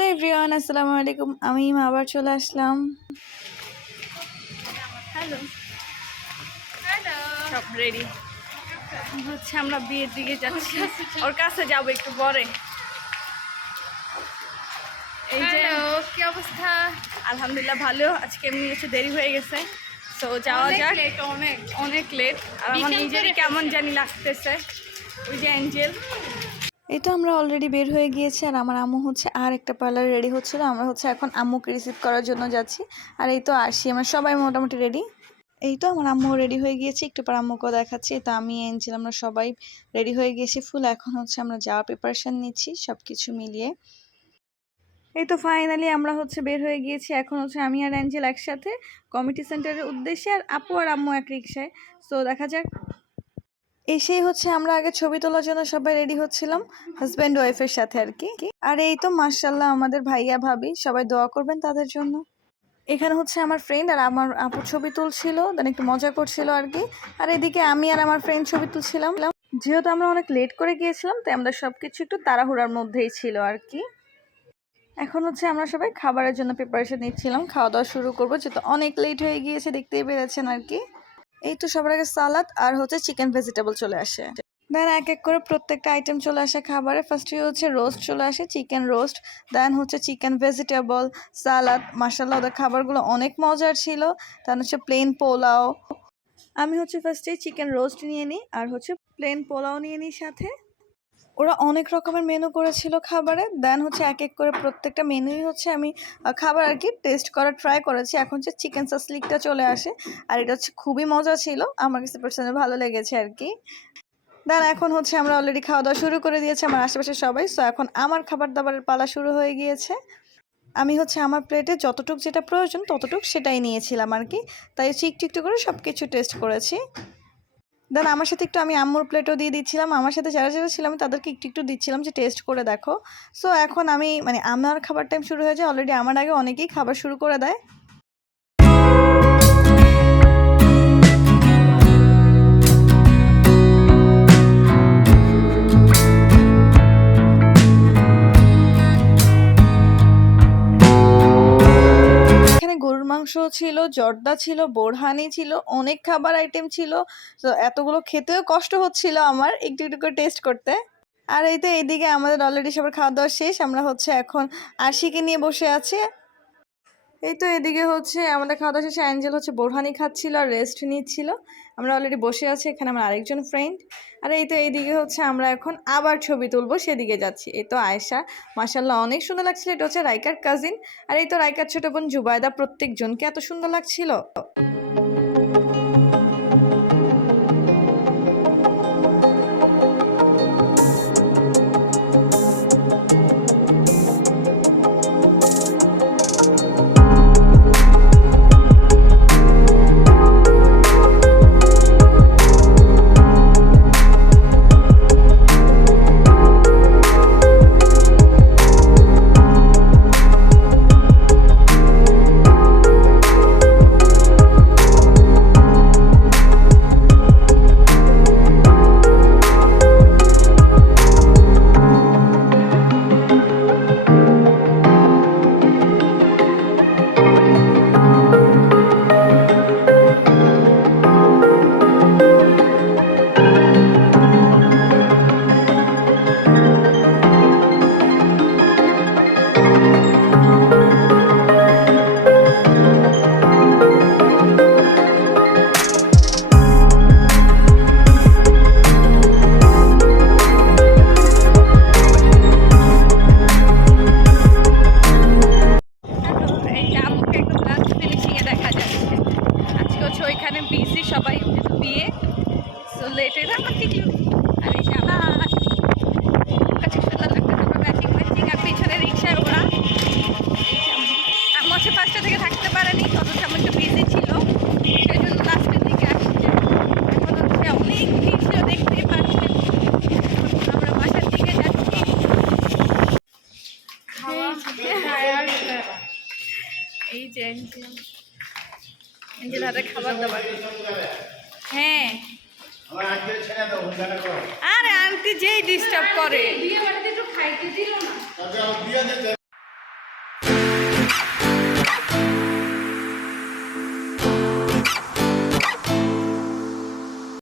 Hello everyone, আসসালামু আলাইকুম। আমি আবার চলে আসলাম। হ্যালো হ্যালো, সব রেডি হচ্ছে, আমরা বিয়ের দিকে যাচ্ছি। ওর কাছে যাবো একটু পরে। এই যে কি অবস্থা? আলহামদুলিল্লাহ ভালো। আজকে এমনি একটু দেরি হয়ে গেছে, তো যাওয়া যাক। অনেক লেট, আর আমার নিজেরই কেমন জানি লাগতেছে। ওই যে অ্যাঞ্জেল, এই তো আমরা অলরেডি বের হয়ে গিয়েছি, আর আমার আম্মু হচ্ছে আর একটা পার্লার রেডি হচ্ছিল। আমরা হচ্ছে এখন আম্মুকে রিসিভ করার জন্য যাচ্ছি। আর এই তো আসি, আমরা সবাই মোটামুটি রেডি। এই তো আমার আম্মু রেডি হয়ে গিয়েছি, একটু পর আম্মুকেও দেখাচ্ছি। তো আমি এনজিল আমরা সবাই রেডি হয়ে গিয়েছি ফুল। এখন হচ্ছে আমরা যাওয়ার প্রিপারেশন নিচ্ছি সব কিছু মিলিয়ে। এই তো ফাইনালি আমরা হচ্ছে বের হয়ে গিয়েছি। এখন হচ্ছে আমি আর অ্যাঞ্জেল একসাথে কমিটি সেন্টারের উদ্দেশ্যে, আর আপু আর আম্মু এক রিক্সায়। তো দেখা যাক। এসেই হচ্ছে আমরা আগে ছবি তোলার জন্য সবাই রেডি হচ্ছিলাম, হাজব্যান্ড ওয়াইফের সাথে আর কি। আর এই তো মাশাআল্লাহ আমাদের ভাইয়া ভাবি, সবাই দোয়া করবেন তাদের জন্য। এখানে হচ্ছে আমার ফ্রেন্ড আর আমার আপু ছবি তুলছিল, দেন একটু মজা করছিল আর কি। আর এদিকে আমি আর আমার ফ্রেন্ড ছবি তুলছিলাম। যেহেতু আমরা অনেক লেট করে গিয়েছিলাম, তাই আমরা সবকিছু একটু তাড়াহুড়ার মধ্যেই ছিল আর কি। এখন হচ্ছে আমরা সবাই খাবারের জন্য প্রিপারেশন নিচ্ছিলাম, খাওয়া দাওয়া শুরু করবো, যেহেতু অনেক লেট হয়ে গিয়েছে, দেখতেই পেরেছেন আর কি। এই তো সবার আগে সালাদ আর হচ্ছে চিকেন ভেজিটেবল চলে আসে। দেন এক এক করে প্রত্যেকটা আইটেম চলে আসে খাবারে। ফার্স্টে হচ্ছে রোস্ট চলে আসে, চিকেন রোস্ট। দেন হচ্ছে চিকেন ভেজিটেবল, সালাদ। মাশাআল্লাহ ওদের খাবারগুলো অনেক মজার ছিল। দেন হচ্ছে প্লেন পোলাও। আমি হচ্ছে ফার্স্টে চিকেন রোস্ট নিয়ে নিই, আর হচ্ছে প্লেন পোলাও নিয়ে নিই সাথে। ওরা অনেক রকমের মেনু করেছিল খাবারে। দেন হচ্ছে এক এক করে প্রত্যেকটা মেনুই হচ্ছে আমি খাবার আর কি টেস্ট করার ট্রাই করেছি। এখন হচ্ছে চিকেন সাসলিকটা চলে আসে, আর এটা হচ্ছে খুবই মজা ছিল, আমার কাছে পার্সোনালি ভালো লেগেছে আর কি। দেন এখন হচ্ছে আমরা অলরেডি খাওয়া দাওয়া শুরু করে দিয়েছি আমার আশেপাশে সবাই। সো এখন আমার খাবার দাবারের পালা শুরু হয়ে গিয়েছে। আমি হচ্ছে আমার প্লেটে যতটুক যেটা প্রয়োজন ততটুক সেটাই নিয়েছিলাম আর কি। তাই হচ্ছে একটু একটু করে সব কিছু টেস্ট করেছি। দেন আমার সাথে একটু আমি আম্মুর প্লেটও দিয়ে দিচ্ছিলাম। আমার সাথে যারা যারা ছিলাম তাদেরকে একটু একটু দিচ্ছিলাম যে টেস্ট করে দেখো। সো এখন আমি আমার খাবার টাইম শুরু হয়ে যায়। অলরেডি আমার আগে অনেকেই খাবার শুরু করে দেয়। গরুর মাংস ছিল, জর্দা ছিল, বোরহানি ছিল, অনেক খাবার আইটেম ছিল। তো এতগুলো খেতেও কষ্ট হচ্ছিল আমার একটু একটু করে টেস্ট করতে। আর এই তো এইদিকে আমাদের অলরেডি সবার খাওয়া দাওয়া শেষ। আমরা হচ্ছে এখন আশিকে নিয়ে বসে আছি। এই তো এদিকে হচ্ছে আমাদের খাওয়া দাওয়া শেষে অ্যাঞ্জেল হচ্ছে বোরহানি খাচ্ছিল আর রেস্ট নিচ্ছিল। আমরা অলরেডি বসে আছি, এখানে আমার আরেকজন ফ্রেন্ড। আর এই তো এইদিকে হচ্ছে আমরা এখন আবার ছবি তুলবো, সেদিকে যাচ্ছি। এই তো আয়েশা, মাশাআল্লাহ অনেক সুন্দর লাগছিল। এটা হচ্ছে রাইকার কাজিন। আর এই তো রাইকার ছোট বোন জুবায়দা, প্রত্যেকজনকে এত সুন্দর লাগছিল। সবাই বিয়ে লেটে না ঠিক। আর এই যে কাছে সুন্দর লাগতেছে ম্যাচিং ম্যাচিং। আর পিছনে রিক্সায় ওরা আমার হচ্ছে 5টা থেকে থাকতে পারেনি, অথচ আমার একটু বিজি ছিল, সেই জন্য লাস্টের দিকে আসছে। এখন হচ্ছে অনেক ভিড় ছিল, দেখতেই পাচ্ছেন। আমরা বাসার দিকে যাচ্ছি। এই যে এঞ্জেল হাতে খাবার দাবার। হ্যাঁ আরে আন্টি যেই ডিস্টার্ব করে।